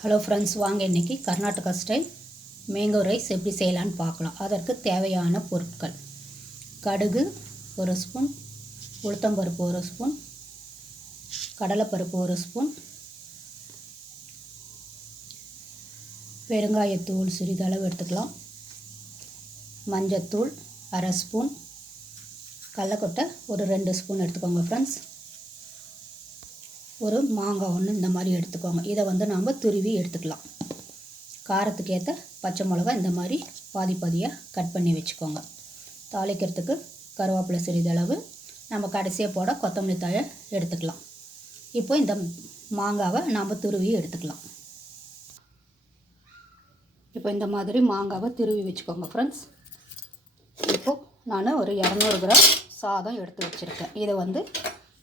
Hello friends, வாங்க இன்றைக்கி Karnataka style mango rice எப்படி செய்யலான்னு பார்க்கலாம். அதற்கு தேவையான பொருட்கள்: கடுகு 1 ஸ்பூன், உளுத்தம்பருப்பு 1 ஸ்பூன், கடலைப்பருப்பு 1 ஸ்பூன், பெருங்காயத்தூள் சிறிதளவு எடுத்துக்கலாம், மஞ்சத்தூள் 1/2 ஸ்பூன், கடலக்கொட்டை ஒரு 2 ஸ்பூன் எடுத்துக்கோங்க ஃப்ரெண்ட்ஸ். ஒரு மாங்காய் ஒன்று இந்த மாதிரி எடுத்துக்கோங்க. இதை நாம் துருவி எடுத்துக்கலாம். காரத்துக்கு ஏற்ற பச்சை மிளகா இந்த மாதிரி பாதி பாதியாக கட் பண்ணி வச்சுக்கோங்க. தாளிக்கிறதுக்கு கருவேப்பிலை சிறிதளவு, நம்ம கடைசியாக போட கொத்தமல்லி தழை எடுத்துக்கலாம். இப்போ இந்த மாங்காவை நாம் துருவி எடுத்துக்கலாம். இப்போ இந்த மாதிரி மாங்காவை துருவி வச்சுக்கோங்க ஃப்ரெண்ட்ஸ். இப்போது நான் ஒரு 200 கிராம் சாதம் எடுத்து வச்சுருக்கேன். இதை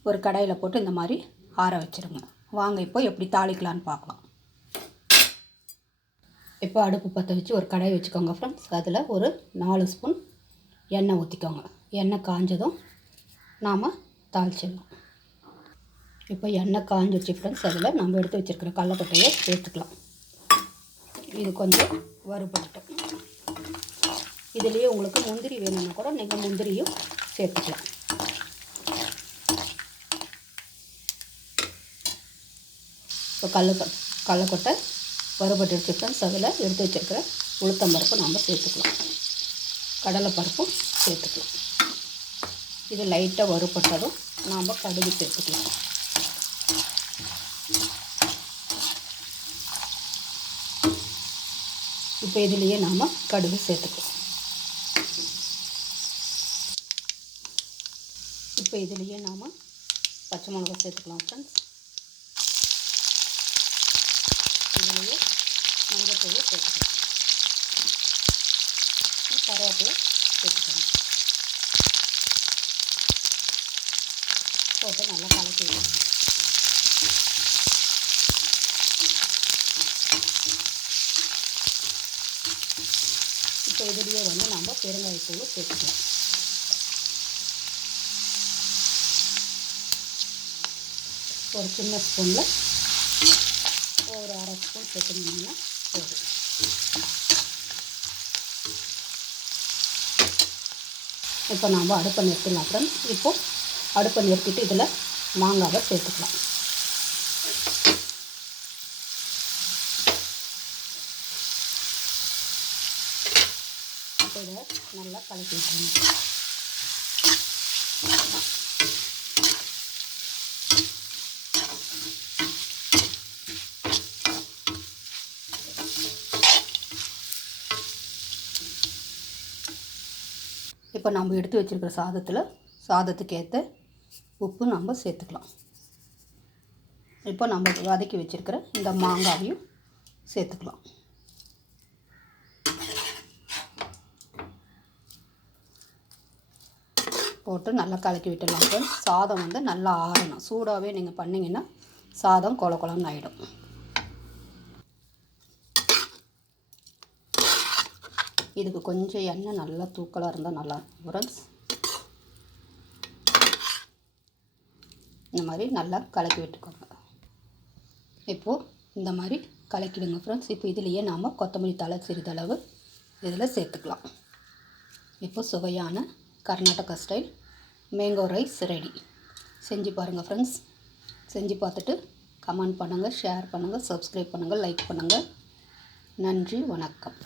ஒரு கடாயில் போட்டு இந்த மாதிரி ஆற வச்சுருங்க. வாங்க இப்போ எப்படி தாளிக்கலான்னு பார்க்கலாம். இப்போ அடுப்பு பற்ற வச்சு ஒரு கடாய் வச்சுக்கோங்க ஃப்ரெண்ட்ஸ். அதில் ஒரு 4 ஸ்பூன் எண்ணெய் ஊற்றிக்கோங்க. எண்ணெய் காஞ்சதும் நாம் தாளிச்சிடலாம். இப்போ எண்ணெய் காஞ்சிடுச்சு ஃப்ரெண்ட்ஸ். அதில் நம்ம எடுத்து வச்சுருக்கிற கடலக்கொட்டையை சேர்த்துக்கலாம். இது கொஞ்சம் வறுபடட்டும். இதுலேயே உங்களுக்கு முந்திரி வேணும்னா கூட நீங்கள் முந்திரியும் சேர்த்துக்கலாம். இப்போ கடலக்கொட்டை வறுபட்டுடுச்சு ஃப்ரெண்ட்ஸ். அதில் எடுத்து வச்சுருக்கிற உளுத்தம்பருப்பு நம்ம சேர்த்துக்கலாம், கடலைப்பருப்பும் சேர்த்துக்கலாம். இது லைட்டாக வறுபட்டதும் நாம் கடுகு சேர்த்துக்கலாம். இப்போ இதுலேயே நாம் கடுகு சேர்த்துக்கலாம். இப்போ இதுலேயே நாம் பச்சை மிளகா சேர்த்துக்கலாம் ஃப்ரெண்ட்ஸ். இதுலேயே மஞ்சத்தூள் சேர்த்துக்கலாம், கருவேப்பிலை சேர்த்துக்கணும். போட்டு நல்லா கலக்கி விடணும். இப்போ இதுலேயே நம்ம பெருங்காயத்தூள் சேர்த்துக்கலாம். ஒரு சின்ன ஸ்பூனில் ஒரு 1/2 ஸ்பூன் சேர்த்துனீங்கன்னா போதும். இப்போ நாம் அடுப்பை நிறுத்திடலாம் ஃப்ரெண்ட்ஸ். இப்போது அடுப்பை நிறுத்திட்டு இதில் மாங்காவை சேர்த்துக்கலாம். இப்போ இதை நல்லா கலக்கி விட்டுருங்க. இப்போ நம்ம எடுத்து வச்சுருக்கிற சாதத்துக்கு ஏற்ற உப்பு நம்ம சேர்த்துக்கலாம். இப்போ நம்ம வதக்கி வச்சுருக்கிற இந்த மாங்காவையும் சேர்த்துக்கலாம். போட்டு நல்லா கலக்கி விட்டுடலாம் ஃப்ரெண்ட்ஸ். சாதம் நல்லா ஆறணும். சூடாகவே நீங்கள் பண்ணிங்கன்னா சாதம் கொல கொலன்னு ஆகிடும். இதுக்கு கொஞ்சம் எண்ணெய் நல்லா தூக்கலாக இருந்தால் நல்லாயிருக்கும் ஃப்ரெண்ட்ஸ். இந்த மாதிரி நல்லா கலக்கி விட்டுக்கோங்க. இப்போது இந்த மாதிரி கலக்கிடுங்க ஃப்ரெண்ட்ஸ். இப்போ இதுலேயே நாம் கொத்தமல்லி தழை சிறிதளவு இதில் சேர்த்துக்கலாம். இப்போ சுவையான Karnataka style mango rice ready. செஞ்சு பாருங்கள் ஃப்ரெண்ட்ஸ். செஞ்சு பார்த்துட்டு கமெண்ட் பண்ணுங்கள், ஷேர் பண்ணுங்கள், சப்ஸ்கிரைப் பண்ணுங்கள், லைக் பண்ணுங்கள். நன்றி, வணக்கம்.